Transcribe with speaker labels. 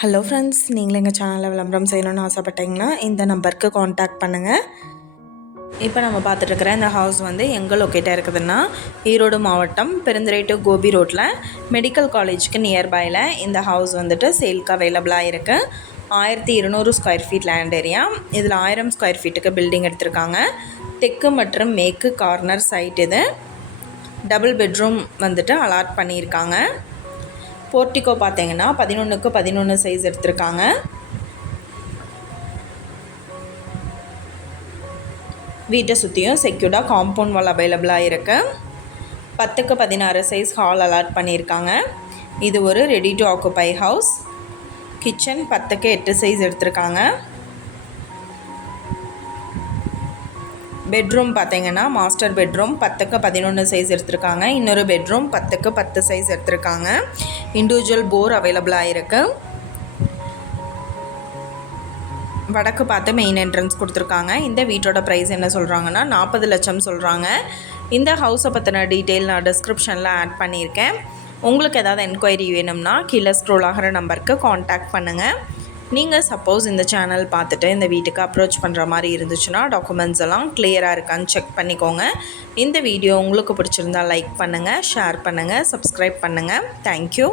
Speaker 1: Hello friends நீங்களும் எங்கள் சேனலில் விளம்பரம் செய்யணும்னு ஆசைப்பட்டீங்கன்னா இந்த நம்பருக்கு காண்டாக்ட் பண்ணுங்கள் இப்போ நம்ம பார்த்துட்ருக்குற இந்த ஹவுஸ் வந்து எங்கே லொக்கேட்டாக இருக்குதுன்னா ஈரோடு மாவட்டம் பெருந்துரை டு கோபி ரோட்டில் மெடிக்கல் காலேஜுக்கு நியர்பையில் இந்த ஹவுஸ் வந்துட்டு சேல்க்கு அவைலபிளாக இருக்குது ஆயிரத்தி இருநூறு ஸ்கொயர் ஃபீட் லேண்ட் ஏரியா இதில் ஆயிரம் ஸ்கொயர் ஃபீட்டுக்கு பில்டிங் எடுத்திருக்காங்க. தெற்கு மற்றும் மேற்கு கார்னர் சைட் இது. டபுள் பெட்ரூம் வந்துட்டு அலாட் பண்ணியிருக்காங்க. போர்ட்டிகோ பார்த்தீங்கன்னா பதினொன்றுக்கு பதினொன்று சைஸ் எடுத்திருக்காங்க. வீட்டை சுற்றியும் செக்யூர்டாக காம்பவுண்ட் வால் அவைலபிளாக இருக்குது பத்துக்கு பதினாறு சைஸ் ஹால் அலாட் பண்ணியிருக்காங்க. இது ஒரு ready to occupy house kitchen பத்துக்கு எட்டு சைஸ் எடுத்திருக்காங்க. பெட்ரூம் பார்த்தீங்கன்னா மாஸ்டர் பெட்ரூம் பத்துக்கு பதினொன்று சைஸ் எடுத்திருக்காங்க. இன்னொரு பெட்ரூம் பத்துக்கு பத்து சைஸ் எடுத்திருக்காங்க. இண்டிவிஜுவல் போர் அவைலபிளாக இருக்குது வடக்கு பார்த்து மெயின் என்ட்ரன்ஸ் கொடுத்துருக்காங்க. இந்த வீட்டோட ப்ரைஸ் என்ன சொல்கிறாங்கன்னா நாற்பது லட்சம் சொல்கிறாங்க இந்த ஹவுஸை பற்றின டீட்டெயில் நான் டிஸ்கிரிப்ஷனில் ஆட் பண்ணியிருக்கேன். உங்களுக்கு ஏதாவது என்கொயரி வேணும்னா கீழே ஸ்க்ரோல் ஆகிற நம்பருக்கு காண்டாக்ட் பண்ணுங்கள் நீங்கள் சப்போஸ் இந்த சேனல் பார்த்துட்டு இந்த வீட்டுக்கு அப்ரோச் பண்ணுற மாதிரி இருந்துச்சுன்னா டாக்குமெண்ட்ஸ் எல்லாம் கிளியராக இருக்கான்னு செக் பண்ணிக்கோங்க. இந்த வீடியோ உங்களுக்கு பிடிச்சிருந்தா லைக் பண்ணுங்கள் ஷேர் பண்ணுங்கள் சப்ஸ்கிரைப் பண்ணுங்கள் தேங்க்யூ